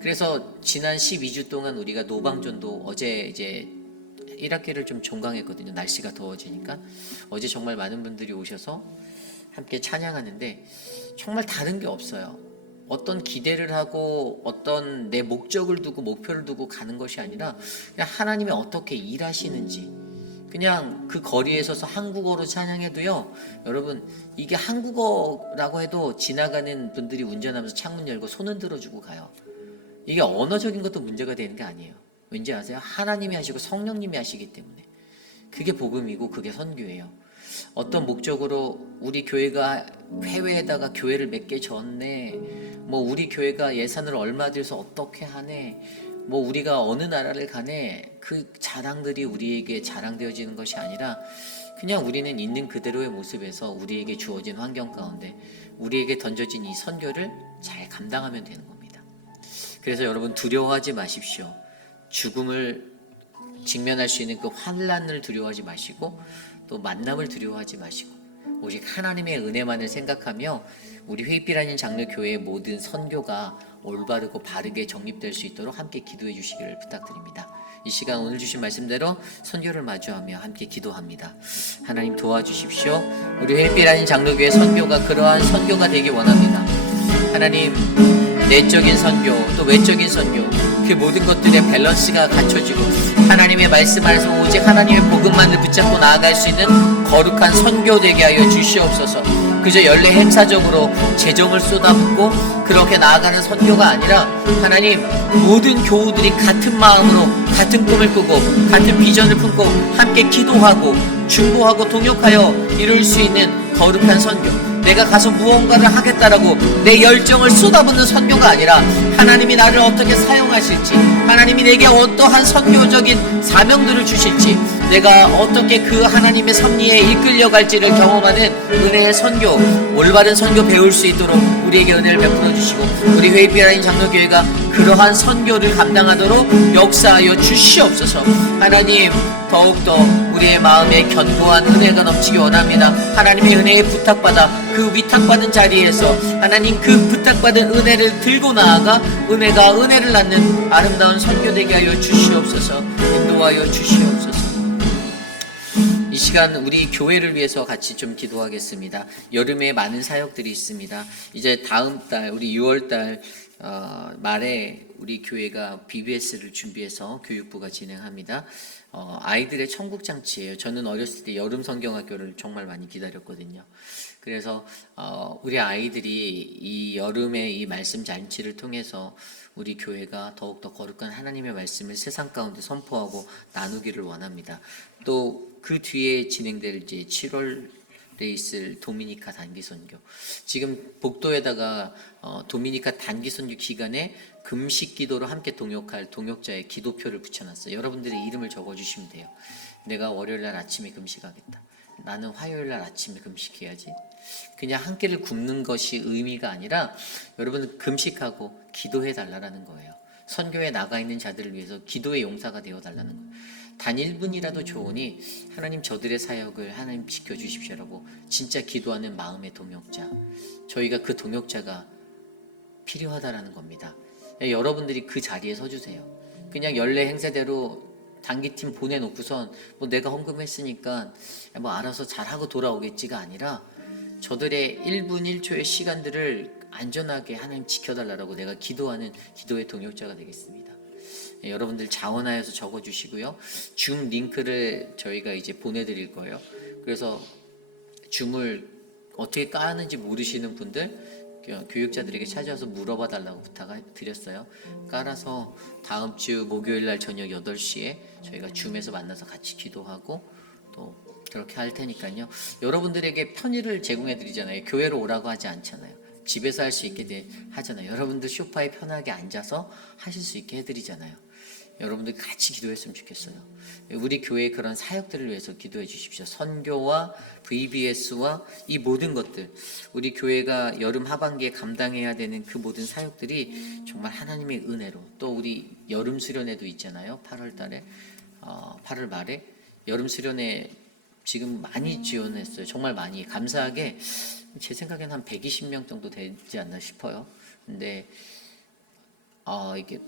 그래서 지난 12주 동안 우리가 노방전도, 어제 이제 1학기를 좀 종강했거든요. 날씨가 더워지니까. 어제 정말 많은 분들이 오셔서 함께 찬양하는데 정말 다른 게 없어요. 어떤 기대를 하고 어떤 내 목적을 두고 목표를 두고 가는 것이 아니라 그냥 하나님이 어떻게 일하시는지, 그냥 그 거리에 서서 한국어로 찬양해도요, 여러분, 이게 한국어라고 해도 지나가는 분들이 운전하면서 창문 열고 손은 들어주고 가요. 이게 언어적인 것도 문제가 되는 게 아니에요. 왠지 아세요? 하나님이 하시고 성령님이 하시기 때문에. 그게 복음이고 그게 선교예요. 어떤 목적으로 우리 교회가 해외에다가 교회를 몇 개 졌네, 뭐 우리 교회가 예산을 얼마 들여서 어떻게 하네, 뭐 우리가 어느 나라를 가네, 그 자랑들이 우리에게 자랑되어지는 것이 아니라 그냥 우리는 있는 그대로의 모습에서 우리에게 주어진 환경 가운데 우리에게 던져진 이 선교를 잘 감당하면 되는 겁니다. 그래서 여러분, 두려워하지 마십시오. 죽음을 직면할 수 있는 그 환난을 두려워하지 마시고, 또 만남을 두려워하지 마시고, 오직 하나님의 은혜만을 생각하며 우리 회빛라는 장로교회의 모든 선교가 올바르고 바르게 정립될 수 있도록 함께 기도해 주시기를 부탁드립니다. 이 시간 오늘 주신 말씀대로 선교를 마주하며 함께 기도합니다. 하나님 도와주십시오. 우리 회빛라는 장로교회 선교가 그러한 선교가 되기 원합니다. 하나님, 내적인 선교 또 외적인 선교, 그 모든 것들의 밸런스가 갖춰지고 하나님의 말씀 안에서 오직 하나님의 복음만을 붙잡고 나아갈 수 있는 거룩한 선교 되게 하여 주시옵소서. 그저 연례 행사적으로 재정을 쏟아붓고 그렇게 나아가는 선교가 아니라, 하나님, 모든 교우들이 같은 마음으로 같은 꿈을 꾸고 같은 비전을 품고 함께 기도하고 중보하고 동역하여 이룰 수 있는 거룩한 선교, 내가 가서 무언가를 하겠다라고 내 열정을 쏟아붓는 선교가 아니라, 하나님이 나를 어떻게 사용하실지, 하나님이 내게 어떠한 선교적인 사명들을 주실지, 내가 어떻게 그 하나님의 섭리에 이끌려갈지를 경험하는 은혜의 선교, 올바른 선교 배울 수 있도록 우리에게 은혜를 베풀어 주시고, 우리 회빛라인 장로교회가 그러한 선교를 감당하도록 역사하여 주시옵소서. 하나님, 더욱더 우리의 마음에 견고한 은혜가 넘치기 원합니다. 하나님의 은혜에 부탁받아 그 위탁받은 자리에서 하나님 그 부탁받은 은혜를 들고 나아가 은혜가 은혜를 낳는 아름다운 선교되게 하여 주시옵소서. 인도하여 주시옵소서. 이 시간 우리 교회를 위해서 같이 좀 기도하겠습니다. 여름에 많은 사역들이 있습니다. 이제 다음 달 우리 6월 달 말에 우리 교회가 BBS를 준비해서 교육부가 진행합니다. 아이들의 천국잔치예요. 저는 어렸을 때 여름 성경학교를 정말 많이 기다렸거든요. 그래서 우리 아이들이 이 여름에 이 말씀 잔치를 통해서 우리 교회가 더욱더 거룩한 하나님의 말씀을 세상 가운데 선포하고 나누기를 원합니다. 또 그 뒤에 진행될 이제 7월에 있을 도미니카 단기 선교, 지금 복도에다가 도미니카 단기 선교 기간에 금식 기도로 함께 동역할 동역자의 기도표를 붙여놨어요. 여러분들의 이름을 적어주시면 돼요. 내가 월요일날 아침에 금식하겠다. 나는 화요일날 아침에 금식해야지. 그냥 한 끼를 굶는 것이 의미가 아니라, 여러분은 금식하고 기도해 달라는 거예요. 선교에 나가 있는 자들을 위해서 기도의 용사가 되어 달라는 거예요. 단 1분이라도 좋으니 하나님, 저들의 사역을 하나님 지켜주십시오라고 진짜 기도하는 마음의 동역자, 저희가 그 동역자가 필요하다라는 겁니다. 여러분들이 그 자리에 서주세요. 그냥 연례 행사대로 단기팀 보내놓고선 뭐 내가 헌금했으니까 뭐 알아서 잘하고 돌아오겠지가 아니라, 저들의 1분 1초의 시간들을 안전하게 하나님 지켜달라고 내가 기도하는 기도의 동역자가 되겠습니다. 여러분들 자원하여서 적어주시고요. 줌 링크를 저희가 이제 보내드릴 거예요. 그래서 줌을 어떻게 까는지 모르시는 분들, 교육자들에게 찾아와서 물어봐 달라고 부탁을 드렸어요. 깔아서 다음 주 목요일날 저녁 8시에 저희가 줌에서 만나서 같이 기도하고 또 그렇게 할 테니까요. 여러분들에게 편의를 제공해 드리잖아요. 교회로 오라고 하지 않잖아요. 집에서 할 수 있게 하잖아요. 여러분들 소파에 편하게 앉아서 하실 수 있게 해드리잖아요. 여러분들 같이 기도했으면 좋겠어요. 우리 교회의 그런 사역들을 위해서 기도해 주십시오. 선교와 VBS와 이 모든 것들, 우리 교회가 여름 하반기에 감당해야 되는 그 모든 사역들이 정말 하나님의 은혜로, 또 우리 여름 수련회도 있잖아요. 8월 달에 8월 말에 여름 수련회 지금 많이 지원했어요. 정말 많이. 감사하게 제 생각에는 한 120명 정도 되지 않나 싶어요. 근데 이게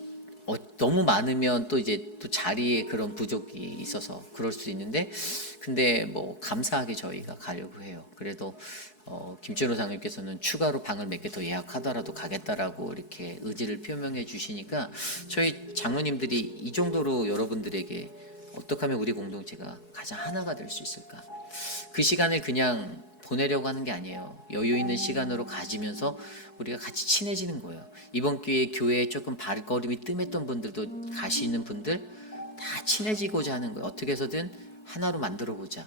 너무 많으면 또 이제 또 자리에 그런 부족이 있어서 그럴 수 있는데, 근데 뭐 감사하게 저희가 가려고 해요. 그래도 김준호 장님께서는 추가로 방을 몇 개 더 예약하더라도 가겠다라고 이렇게 의지를 표명해 주시니까, 저희 장로님들이 이 정도로 여러분들에게 어떻게 하면 우리 공동체가 가장 하나가 될 수 있을까? 그 시간을 그냥 보내려고 하는 게 아니에요. 여유 있는 시간으로 가지면서 우리가 같이 친해지는 거예요. 이번 기회에 교회에 조금 발걸음이 뜸했던 분들도 가시는 분들 다 친해지고자 하는 거예요. 어떻게 해서든 하나로 만들어보자.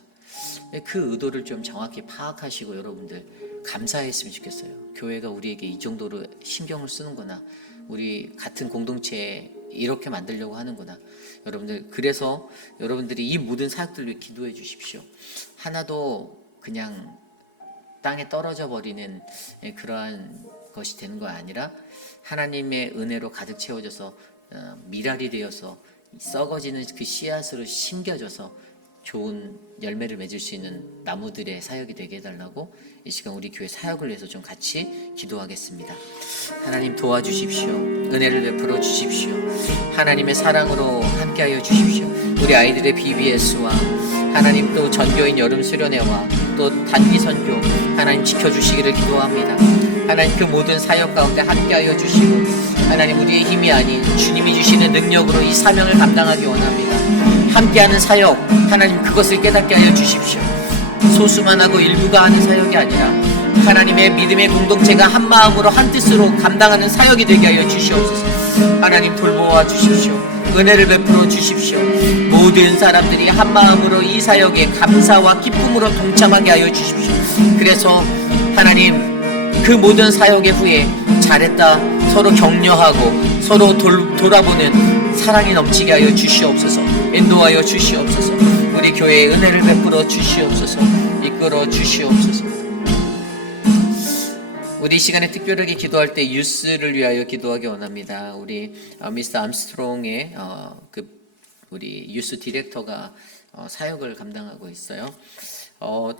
그 의도를 좀 정확히 파악하시고 여러분들 감사했으면 좋겠어요. 교회가 우리에게 이 정도로 신경을 쓰는구나. 우리 같은 공동체에 이렇게 만들려고 하는구나. 여러분들, 그래서 여러분들이 이 모든 사역들을 위해 기도해 주십시오. 하나도 그냥 땅에 떨어져 버리는 그러한 것이 되는 거 아니라 하나님의 은혜로 가득 채워져서 미랄이 되어서 썩어지는 그 씨앗으로 심겨져서 좋은 열매를 맺을 수 있는 나무들의 사역이 되게 해달라고 이 시간 우리 교회 사역을 위해서 좀 같이 기도하겠습니다. 하나님 도와주십시오. 은혜를 베풀어 주십시오. 하나님의 사랑으로 함께하여 주십시오. 우리 아이들의 BBS와 하나님 또 전교인 여름 수련회와 또 단기 선교 하나님 지켜주시기를 기도합니다. 하나님 그 모든 사역 가운데 함께하여 주시고 하나님 우리의 힘이 아닌 주님이 주시는 능력으로 이 사명을 감당하기 원합니다. 함께하는 사역 하나님 그것을 깨닫게 하여 주십시오. 소수만 하고 일부가 하는 사역이 아니라 하나님의 믿음의 공동체가 한 마음으로 한 뜻으로 감당하는 사역이 되게 하여 주시옵소서. 하나님 돌보아 주십시오. 은혜를 베풀어 주십시오. 모든 사람들이 한 마음으로 이 사역에 감사와 기쁨으로 동참하게 하여 주십시오. 그래서 하나님 그 모든 사역의 후에 잘했다 서로 격려하고 서로 돌아보는 사랑이 넘치게 하여 주시옵소서. 인도하여 주시옵소서. 우리 교회에 은혜를 베풀어 주시옵소서. 이끌어 주시옵소서. 우리 시간에 특별하게 기도할 때 유스를 위하여 기도하기 원합니다. 우리 미스터 암스트롱의 우리 유스 디렉터가 사역을 감당하고 있어요.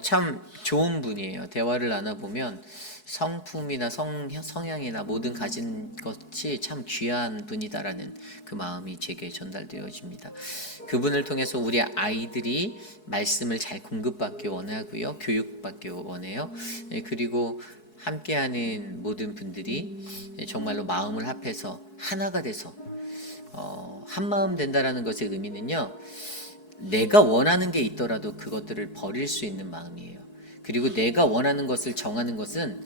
참 좋은 분이에요. 대화를 나눠보면 성품이나 성향이나 모든 가진 것이 참 귀한 분이다라는 그 마음이 제게 전달되어집니다. 그분을 통해서 우리 아이들이 말씀을 잘 공급받기 원하고요. 교육받기 원해요. 그리고 함께하는 모든 분들이 정말로 마음을 합해서 하나가 돼서 한마음 된다라는 것의 의미는요. 내가 원하는 게 있더라도 그것들을 버릴 수 있는 마음이에요. 그리고 내가 원하는 것을 정하는 것은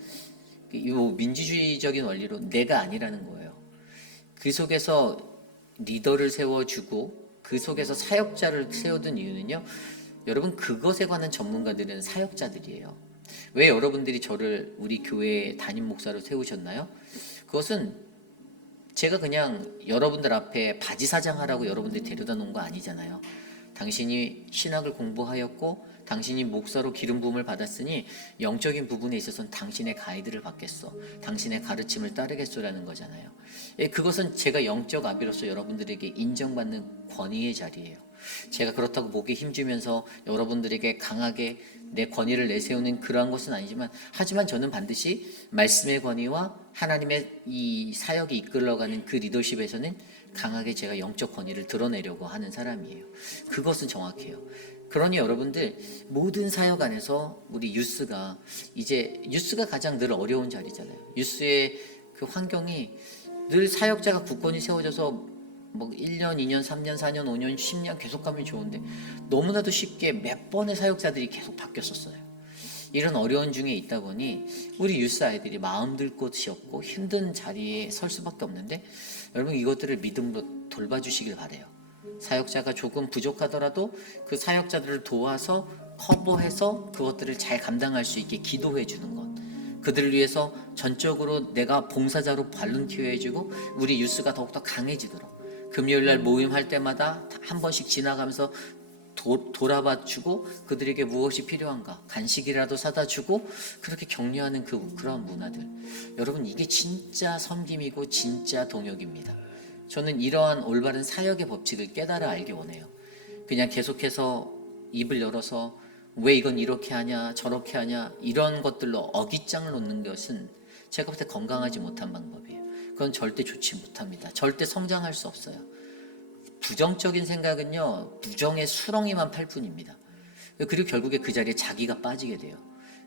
이 민주주의적인 원리로 내가 아니라는 거예요. 그 속에서 리더를 세워주고 그 속에서 사역자를 세워둔 이유는요. 여러분 그것에 관한 전문가들은 사역자들이에요. 왜 여러분들이 저를 우리 교회 담임 목사로 세우셨나요? 그것은 제가 그냥 여러분들 앞에 바지사장하라고 여러분들이 데려다 놓은 거 아니잖아요. 당신이 신학을 공부하였고 당신이 목사로 기름 부음을 받았으니 영적인 부분에 있어서는 당신의 가이드를 받겠어. 당신의 가르침을 따르겠소라는 거잖아요. 그것은 제가 영적 아비로서 여러분들에게 인정받는 권위의 자리예요. 제가 그렇다고 목에 힘주면서 여러분들에게 강하게 내 권위를 내세우는 그러한 것은 아니지만 하지만 저는 반드시 말씀의 권위와 하나님의 이 사역이 이끌어가는 그 리더십에서는 강하게 제가 영적 권위를 드러내려고 하는 사람이에요. 그것은 정확해요. 그러니 여러분들 모든 사역 안에서 우리 유스가 가장 늘 어려운 자리잖아요. 유스의 그 환경이 늘 사역자가 굳건히 세워져서 1년, 2년, 3년, 4년, 5년, 10년 계속 가면 좋은데 너무나도 쉽게 몇 번의 사역자들이 계속 바뀌었었어요. 이런 어려운 중에 있다 보니 우리 유스 아이들이 마음 들 곳이 없고 힘든 자리에 설 수밖에 없는데 여러분 이것들을 믿음으로 돌봐주시길 바래요. 사역자가 조금 부족하더라도 그 사역자들을 도와서 커버해서 그것들을 잘 감당할 수 있게 기도해 주는 것. 그들을 위해서 전적으로 내가 봉사자로 발룬티어 해주고 우리 유스가 더욱더 강해지도록 금요일날 모임할 때마다 한 번씩 지나가면서 돌아봐 주고 그들에게 무엇이 필요한가 간식이라도 사다 주고 그렇게 격려하는 그러한 문화들. 여러분 이게 진짜 섬김이고 진짜 동역입니다. 저는 이러한 올바른 사역의 법칙을 깨달아 알기 원해요. 그냥 계속해서 입을 열어서 왜 이건 이렇게 하냐 저렇게 하냐 이런 것들로 어깃장을 놓는 것은 제가 볼 때 건강하지 못한 방법이에요. 그건 절대 좋지 못합니다. 절대 성장할 수 없어요. 부정적인 생각은요 부정의 수렁이만 팔 뿐입니다. 그리고 결국에 그 자리에 자기가 빠지게 돼요.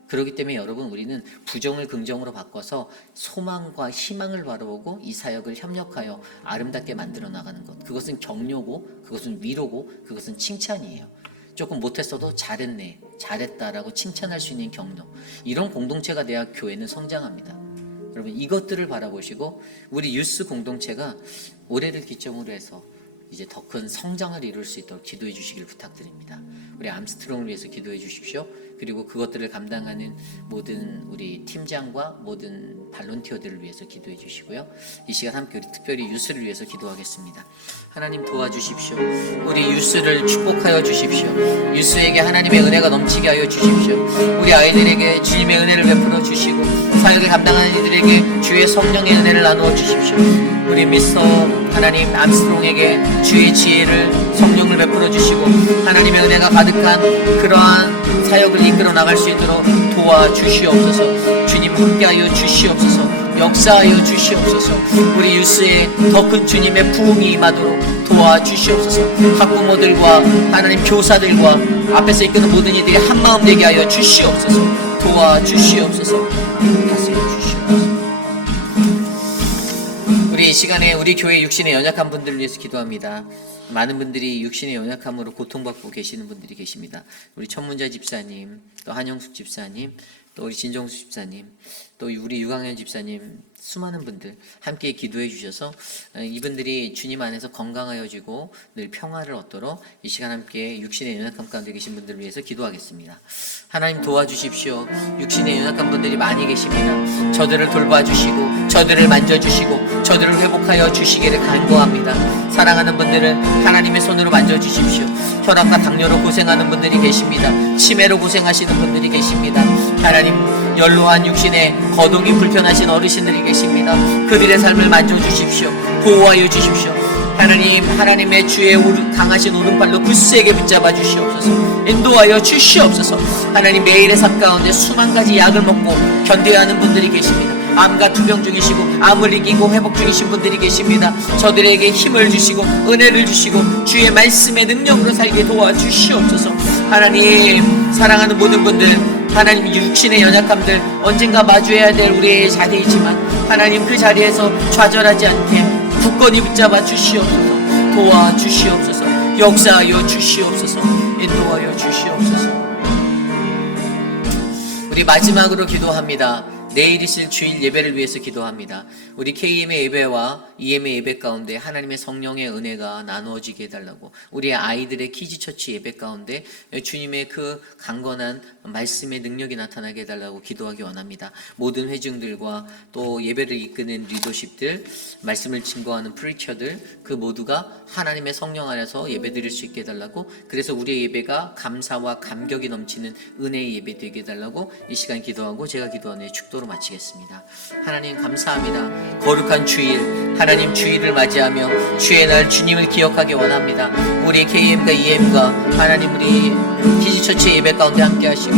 그렇기 때문에 여러분, 우리는 부정을 긍정으로 바꿔서 소망과 희망을 바라보고 이 사역을 협력하여 아름답게 만들어 나가는 것, 그것은 격려고, 그것은 위로고, 그것은 칭찬이에요. 조금 못했어도 잘했네, 잘했다라고 칭찬할 수 있는 격려, 이런 공동체가 돼야 교회는 성장합니다. 여러분, 이것들을 바라보시고 우리 유스 공동체가 올해를 기점으로 해서 이제 더 큰 성장을 이룰 수 있도록 기도해 주시길 부탁드립니다. 우리 암스트롱을 위해서 기도해 주십시오. 그리고 그것들을 감당하는 모든 우리 팀장과 모든 발론티어들을 위해서 기도해 주시고요. 이 시간 함께 우리 특별히 유스를 위해서 기도하겠습니다. 하나님 도와주십시오. 우리 유스를 축복하여 주십시오. 유스에게 하나님의 은혜가 넘치게 하여 주십시오. 우리 아이들에게 주님의 은혜를 베풀어 주시고 사역을 감당하는 이들에게 주의 성령의 은혜를 나누어 주십시오. 우리 미스터 하나님 암스트롱에게 주의 지혜를, 성령을 베풀어 주시고 하나님의 은혜가 가득한 그러한 사역을 이끌어 나갈 수 있도록 도와주시옵소서. 주님 함께하여 주시옵소서. 역사하여 주시옵소서. 우리 유스에 더 큰 주님의 부흥이 임하도록 도와주시옵소서. 학부모들과 하나님 교사들과 앞에서 이끄는 모든 이들이 한마음 되게 하여 주시옵소서. 도와주시옵소서. 다스려 주시옵소서. 우리 이 시간에 우리 교회 육신의 연약한 분들을 위해서 기도합니다. 많은 분들이 육신의 연약함으로 고통받고 계시는 분들이 계십니다. 우리 천문자 집사님, 또 한영숙 집사님, 또 우리 진정수 집사님, 또 우리 유강현 집사님, 수많은 분들 함께 기도해 주셔서 이분들이 주님 안에서 건강하여지고 늘 평화를 얻도록 이 시간 함께 육신의 연약함 가운데 계신 분들을 위해서 기도하겠습니다. 하나님 도와주십시오. 육신의 연약한 분들이 많이 계십니다. 저들을 돌봐주시고 저들을 만져주시고 저들을 회복하여 주시기를 간구합니다. 사랑하는 분들은 하나님의 손으로 만져주십시오. 혈압과 당뇨로 고생하는 분들이 계십니다. 치매로 고생하시는 분들이 계십니다. 하나님, 연로한 육신에 거동이 불편하신 어르신들이 계십니다. 그들의 삶을 만져주십시오. 보호하여 주십시오. 하나님, 하나님의 주의 강하신 오른팔로 굳세게 붙잡아 주시옵소서. 인도하여 주시옵소서. 하나님, 매일의 삶 가운데 수만 가지 약을 먹고 견뎌야 하는 분들이 계십니다. 암과 투병 중이시고 암을 이기고 회복 중이신 분들이 계십니다. 저들에게 힘을 주시고 은혜를 주시고 주의 말씀의 능력으로 살게 도와주시옵소서. 하나님, 사랑하는 모든 분들, 하나님, 육신의 연약함들 언젠가 마주해야 될 우리의 자리이지만 하나님, 그 자리에서 좌절하지 않게 굳건히 붙잡아 주시옵소서. 도와주시옵소서. 역사하여 주시옵소서. 인도하여 주시옵소서. 우리 마지막으로 기도합니다. 내일 있을 주일 예배를 위해서 기도합니다. 우리 KM의 예배와 EM의 예배 가운데 하나님의 성령의 은혜가 나누어지게 해달라고, 우리 아이들의 키즈처치 예배 가운데 주님의 그 강건한 말씀의 능력이 나타나게 해달라고 기도하기 원합니다. 모든 회중들과 또 예배를 이끄는 리더십들, 말씀을 증거하는 프리처들, 그 모두가 하나님의 성령 안에서 예배 드릴 수 있게 해달라고, 그래서 우리의 예배가 감사와 감격이 넘치는 은혜의 예배 되게 해달라고 이 시간 기도하고 제가 기도하는 축도로 마치겠습니다. 하나님, 감사합니다. 거룩한 주일, 하나님 주일을 맞이하며 주의 날 주님을 기억하기 원합니다. 우리 KM과 EM과 하나님 우리 키즈처치 예배 가운데 함께 하시고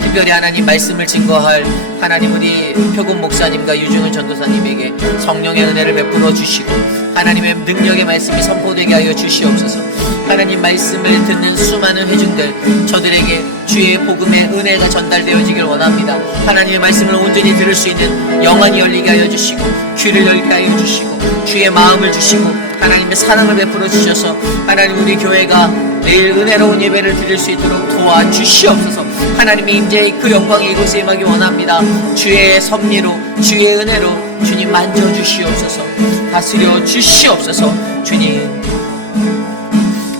특별히 하나님 말씀을 증거할 하나님 우리 표금 목사님과 유중은 전도사님에게 성령의 은혜를 베풀어 주시고 하나님의 능력의 말씀이 선포되게 하여 주시옵소서. 하나님 말씀을 듣는 수많은 회중들, 저들에게 주의 복음의 은혜가 전달되어지길 원합니다. 하나님의 말씀을 온전히 들을 수 있는 영안이 열리게 하여 주시고 귀를 열게 하여 주시고 주의 마음을 주시고 하나님의 사랑을 베풀어 주셔서 하나님 우리 교회가 내일 은혜로운 예배를 드릴 수 있도록 도와주시옵소서. 하나님의 임재의 그 영광이 이곳에 임하기 원합니다. 주의 섭리로 주의 은혜로 주님 만져주시옵소서. 다스려 주시옵소서. 주님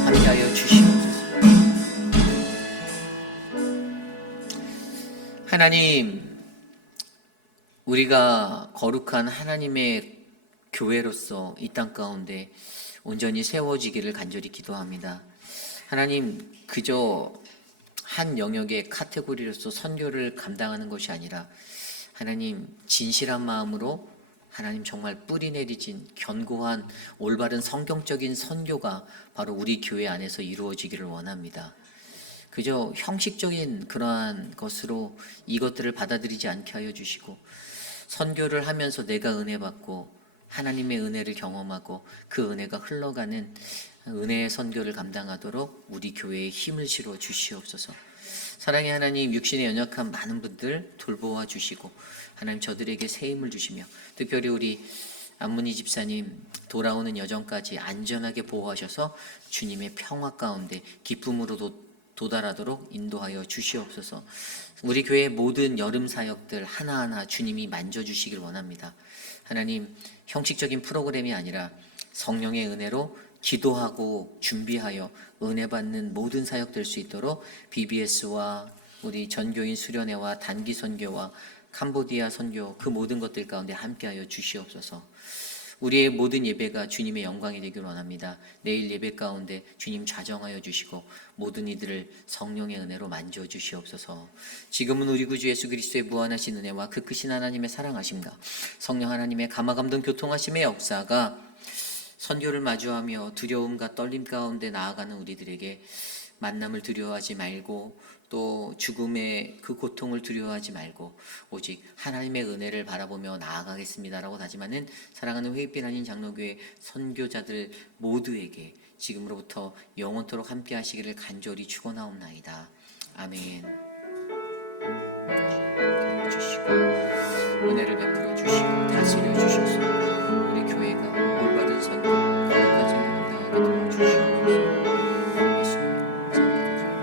함께하여 주시옵소서. 하나님, 우리가 거룩한 하나님의 교회로서 이 땅 가운데 온전히 세워지기를 간절히 기도합니다. 하나님, 그저 한 영역의 카테고리로서 선교를 감당하는 것이 아니라 하나님, 진실한 마음으로 하나님 정말 뿌리 내리진 견고한 올바른 성경적인 선교가 바로 우리 교회 안에서 이루어지기를 원합니다. 그저 형식적인 그러한 것으로 이것들을 받아들이지 않게 하여 주시고 선교를 하면서 내가 은혜 받고 하나님의 은혜를 경험하고 그 은혜가 흘러가는 은혜의 선교를 감당하도록 우리 교회에 힘을 실어 주시옵소서. 사랑의 하나님, 육신에 연약한 많은 분들 돌보아 주시고 하나님 저들에게 새 힘을 주시며 특별히 우리 안문희 집사님 돌아오는 여정까지 안전하게 보호하셔서 주님의 평화 가운데 기쁨으로 도달하도록 인도하여 주시옵소서. 우리 교회 모든 여름 사역들 하나하나 주님이 만져주시길 원합니다. 하나님, 형식적인 프로그램이 아니라 성령의 은혜로 기도하고 준비하여 은혜 받는 모든 사역 될 수 있도록 BBS와 우리 전교인 수련회와 단기 선교와 캄보디아 선교 그 모든 것들 가운데 함께하여 주시옵소서. 우리의 모든 예배가 주님의 영광이 되길 원합니다. 내일 예배 가운데 주님 좌정하여 주시고 모든 이들을 성령의 은혜로 만져 주시옵소서. 지금은 우리 구주 예수 그리스도의 무한하신 은혜와 그 크신 하나님의 사랑하심과 성령 하나님의 감화감동 교통하심의 역사가 선교를 마주하며 두려움과 떨림 가운데 나아가는 우리들에게 만남을 두려워하지 말고 또 죽음의 그 고통을 두려워하지 말고 오직 하나님의 은혜를 바라보며 나아가겠습니다라고 다짐하는 사랑하는 회의빛 아닌 장로교회 선교자들 모두에게 지금으로부터 영원토록 함께 하시기를 간절히 축원하옵나이다. 아멘. 주시고 은혜를